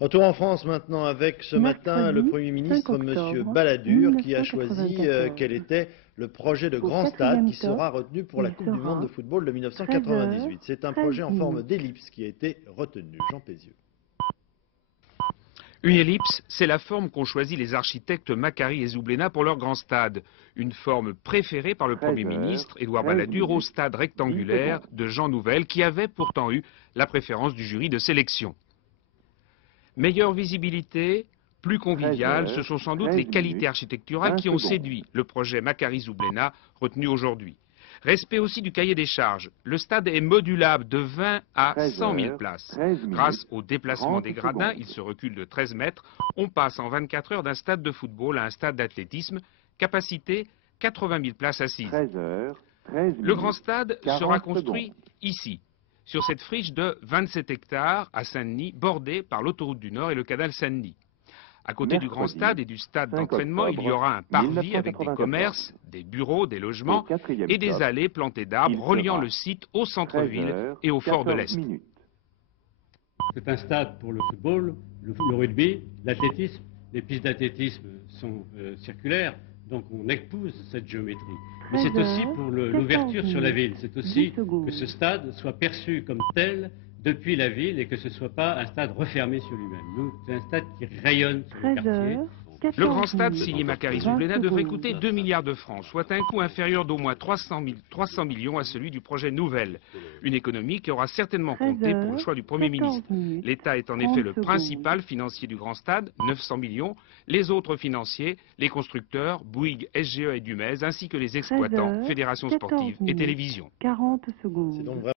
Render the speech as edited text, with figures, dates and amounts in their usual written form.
Retour en France maintenant avec ce matin le Premier ministre, M. Balladur, qui a choisi quel était le projet de grand stade qui sera retenu pour la Coupe du Monde de football de 1998. C'est un projet en forme d'ellipse qui a été retenu. Jean Pézieux. Une ellipse, c'est la forme qu'ont choisi les architectes Macquarie et Zoublena pour leur grand stade. Une forme préférée par le Premier ministre, Édouard Balladur, au stade rectangulaire de Jean Nouvel, qui avait pourtant eu la préférence du jury de sélection. Meilleure visibilité, plus convivial, ce sont sans doute les qualités architecturales qui ont séduit le projet Macquarie-Zoublena retenu aujourd'hui. Respect aussi du cahier des charges. Le stade est modulable de 20 à 100 000 places. Grâce au déplacement des gradins, il se recule de 13 mètres. On passe en 24 heures d'un stade de football à un stade d'athlétisme. Capacité 80 000 places assises. Le grand stade sera construit ici, sur cette friche de 27 hectares à Saint-Denis, bordée par l'autoroute du Nord et le canal Saint-Denis. À côté du grand stade et du stade d'entraînement, il y aura un parvis avec des commerces, des bureaux, des logements et des allées plantées d'arbres reliant le site au centre-ville et au fort de l'Est. C'est un stade pour le football, le rugby, l'athlétisme. Les pistes d'athlétisme sont circulaires, donc on épouse cette géométrie. Mais c'est aussi pour l'ouverture sur la ville. C'est aussi que ce stade soit perçu comme tel depuis la ville et que ce ne soit pas un stade refermé sur lui-même. Nous, c'est un stade qui rayonne sur le quartier. Le grand stade signé Macquarie-Zoublena devrait coûter 2 milliards de francs, soit un coût inférieur d'au moins 300 millions à celui du projet Nouvel. Une économie qui aura certainement compté pour le choix du Premier ministre. L'État est en effet le principal financier du grand stade, 900 millions. Les autres financiers, les constructeurs, Bouygues, SGE et Dumez, ainsi que les exploitants, fédérations sportives et télévision. 40 secondes.